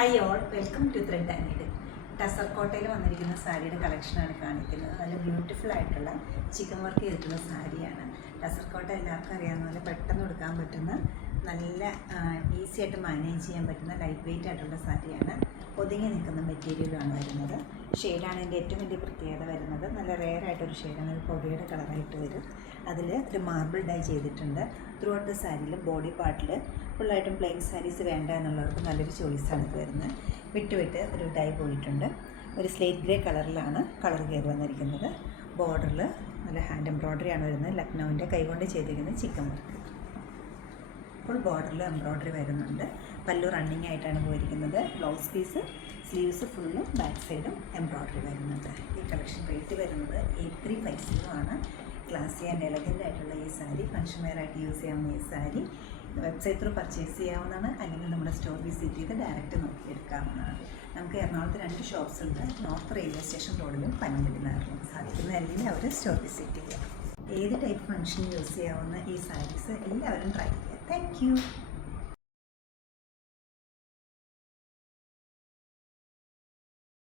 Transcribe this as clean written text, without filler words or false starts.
Hi all, welcome to thread and needle. Tussar കോട്ടയിൽ വന്നിരിക്കുന്ന സാരിയുടെ കളക്ഷനാണ് കാണിക്കുന്നത്. നല്ല ബ്യൂട്ടിഫുൾ ആയിട്ടുള്ള ചിക്കൻ വർക്ക് ചെയ്തിട്ടുള്ള സാരിയാണ്. ടസർ കോട്ട എല്ലാവർക്കും അറിയാവുന്ന പോലെ പെട്ടെന്ന് എടുക്കാൻ പറ്റുന്ന നല്ല ഈസി ആയിട്ട് മാനേജ് ചെയ്യാൻ പറ്റുന്ന ലൈറ്റ് വെയിറ്റ് ആയിട്ടുള്ള സാരിയാണ്. ഒതുങ്ങി നിൽക്കുന്ന മെറ്റീരിയലാണ് വരുന്നത്. ഷെയ്ഡാണ് എൻ്റെ ഏറ്റവും വലിയ പ്രത്യേകത വരുന്നത്. നല്ല റെയർ ആയിട്ടൊരു ഷെയ്ഡാണ്, ഒരു പൊടിയുടെ കളറായിട്ട് വരും. അതിൽ ഒരു മാർബിൾ ഡൈ ചെയ്തിട്ടുണ്ട്. ത്രൂ ഔട്ട് ദ സാരിയിൽ ബോഡി പാർട്ടിൽ ഫുള്ളായിട്ടും പ്ലെയിൻ സാരീസ് വേണ്ട എന്നുള്ളവർക്ക് നല്ലൊരു ചോയ്സാണ് ഇത് വരുന്നത്. വിട്ട് ഒരു ഡൈ പോയിട്ടുണ്ട്. ഒരു സ്ലേറ്റ് ഗ്രേ കളറിലാണ് കളർ കയറി വന്നിരിക്കുന്നത്. ബോർഡറിൽ നല്ല ഹാൻഡ് എംബ്രോയ്ഡറി ആണ് വരുന്നത്. ലക്നൗവിൻ്റെ കൈകൊണ്ട് ചെയ്തിരിക്കുന്ന ചിക്കൻ വർക്ക്. ഫുൾ ബോർഡറിൽ എംബ്രോയ്ഡറി വരുന്നുണ്ട്. പല്ലു റണ്ണിങ് ആയിട്ടാണ് പോയിരിക്കുന്നത്. ബ്ലൗസ് പീസ്, സ്ലീവ്സ് ഫുള്ളും ബാക്ക് സൈഡും എംബ്രോയ്ഡറി വരുന്നുണ്ട്. ഈ കളക്ഷൻ റേറ്റ് വരുന്നത് 8350 ആണ്. ക്ലാസി ആൻഡ് എലഗൻ്റ് ആയിട്ടുള്ള ഈ സാരി, ഫങ്ഷൻ വെയർ ആയിട്ട് യൂസ് ചെയ്യാവുന്ന ഈ സാരി വെബ്സൈറ്റ് ത്രൂ പർച്ചേസ് ചെയ്യാവുന്നതാണ്. അല്ലെങ്കിൽ നമ്മുടെ സ്റ്റോർ വിസിറ്റ് ചെയ്ത് ഡയറക്റ്റ് നോക്കിയെടുക്കാവുന്നതാണ്. നമുക്ക് എറണാകുളത്ത് 2 ഷോപ്സ് ഉണ്ട്. നോർത്ത് റെയിൽവേ സ്റ്റേഷൻ റോഡിലും പനമ്പള്ളിനാറിലും. സാധിക്കുന്ന എല്ലാവരും സ്റ്റോർ വിസിറ്റ് ചെയ്യുക. ഏത് ടൈപ്പ് ഫങ്ഷൻ യൂസ് ചെയ്യാവുന്ന ഈ സാരീസ് എല്ലാവരും ട്രൈ ചെയ്യുക. Thank you.